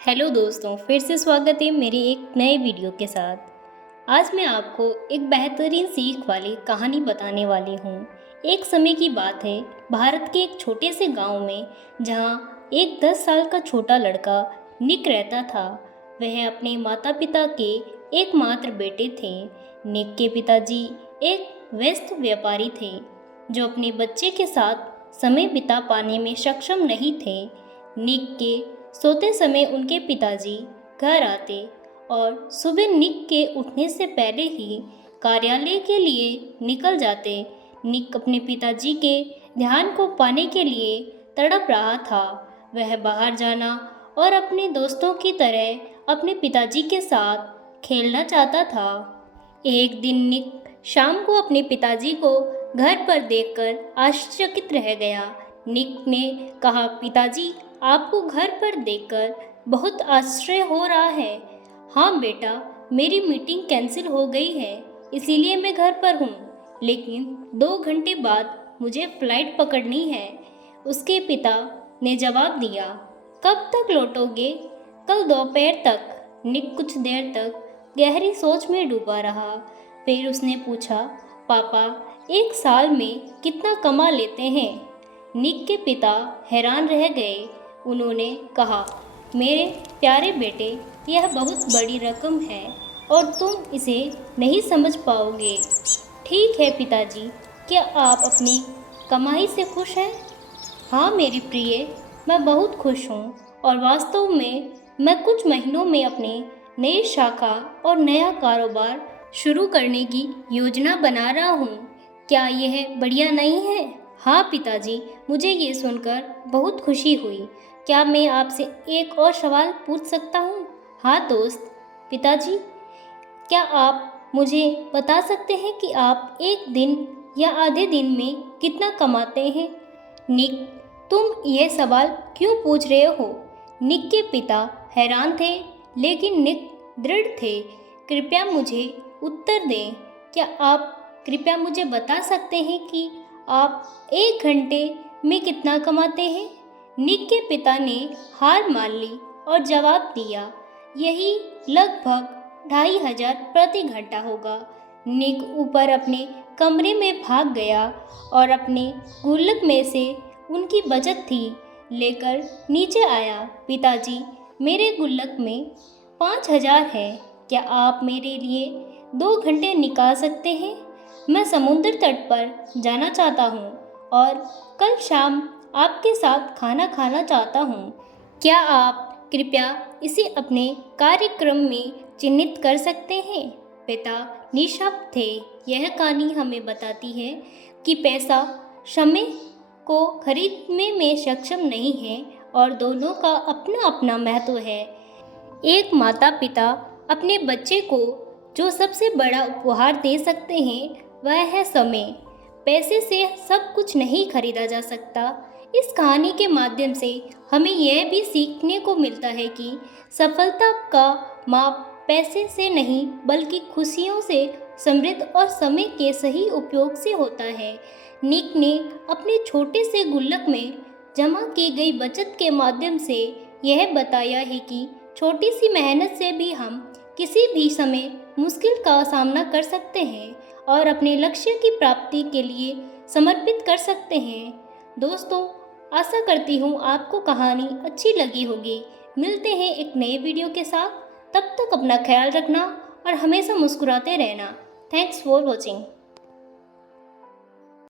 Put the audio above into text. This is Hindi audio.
हेलो दोस्तों, फिर से स्वागत है मेरे एक नए वीडियो के साथ। आज मैं आपको एक बेहतरीन सीख वाली कहानी बताने वाली हूँ। एक समय की बात है, भारत के एक छोटे से गांव में, जहाँ एक 10 साल का छोटा लड़का निक रहता था। वह अपने माता पिता के एकमात्र बेटे थे। निक के पिताजी एक व्यस्त व्यापारी थे, जो अपने बच्चे के साथ समय बिता पाने में सक्षम नहीं थे। निक के सोते समय उनके पिताजी घर आते और सुबह निक के उठने से पहले ही कार्यालय के लिए निकल जाते। निक अपने पिताजी के ध्यान को पाने के लिए तड़प रहा था। वह बाहर जाना और अपने दोस्तों की तरह अपने पिताजी के साथ खेलना चाहता था। एक दिन निक शाम को अपने पिताजी को घर पर देखकर आश्चर्यचकित रह गया। निक ने कहा, पिताजी, आपको घर पर देखकर बहुत आश्चर्य हो रहा है। हाँ बेटा, मेरी मीटिंग कैंसिल हो गई है, इसीलिए मैं घर पर हूँ, लेकिन 2 घंटे बाद मुझे फ्लाइट पकड़नी है। उसके पिता ने जवाब दिया, कब तक लौटोगे? कल दोपहर तक। निक कुछ देर तक गहरी सोच में डूबा रहा। फिर उसने पूछा, पापा, एक साल में कितना कमा लेते हैं? निक के पिता हैरान रह गए। उन्होंने कहा, मेरे प्यारे बेटे, यह बहुत बड़ी रकम है और तुम इसे नहीं समझ पाओगे। ठीक है पिताजी, क्या आप अपनी कमाई से खुश हैं? हाँ मेरी प्रिय, मैं बहुत खुश हूँ और वास्तव में मैं कुछ महीनों में अपने नई शाखा और नया कारोबार शुरू करने की योजना बना रहा हूँ। क्या यह बढ़िया नहीं है? हाँ पिताजी, मुझे ये सुनकर बहुत खुशी हुई। क्या मैं आपसे एक और सवाल पूछ सकता हूँ? हाँ दोस्त। पिताजी, क्या आप मुझे बता सकते हैं कि आप एक दिन या आधे दिन में कितना कमाते हैं? निक, तुम यह सवाल क्यों पूछ रहे हो? निक के पिता हैरान थे, लेकिन निक दृढ़ थे। कृपया मुझे उत्तर दें। क्या आप कृपया मुझे बता सकते हैं कि आप 1 घंटे में कितना कमाते हैं? निक के पिता ने हार मान ली और जवाब दिया, यही लगभग 2500 प्रति घंटा होगा। निक ऊपर अपने कमरे में भाग गया और अपने गुल्लक में से उनकी बचत थी लेकर नीचे आया। पिताजी, मेरे गुल्लक में 5000 है। क्या आप मेरे लिए 2 घंटे निकाल सकते हैं? मैं समुद्र तट पर जाना चाहता हूँ और कल शाम आपके साथ खाना खाना चाहता हूँ। क्या आप कृपया इसे अपने कार्यक्रम में चिह्नित कर सकते हैं? पिता निःशब्द थे। यह कहानी हमें बताती है कि पैसा समय को खरीदने में सक्षम नहीं है और दोनों का अपना अपना महत्व है। एक माता पिता अपने बच्चे को जो सबसे बड़ा उपहार दे सकते हैं वह है समय। पैसे से सब कुछ नहीं खरीदा जा सकता। इस कहानी के माध्यम से हमें यह भी सीखने को मिलता है कि सफलता का माप पैसे से नहीं बल्कि खुशियों से, समृद्ध और समय के सही उपयोग से होता है। निक ने अपने छोटे से गुल्लक में जमा की गई बचत के माध्यम से यह बताया है कि छोटी सी मेहनत से भी हम किसी भी समय मुश्किल का सामना कर सकते हैं और अपने लक्ष्य की प्राप्ति के लिए समर्पित कर सकते हैं। दोस्तों, आशा करती हूँ आपको कहानी अच्छी लगी होगी। मिलते हैं एक नए वीडियो के साथ। तब तक अपना ख्याल रखना और हमेशा मुस्कुराते रहना। Thanks for watching.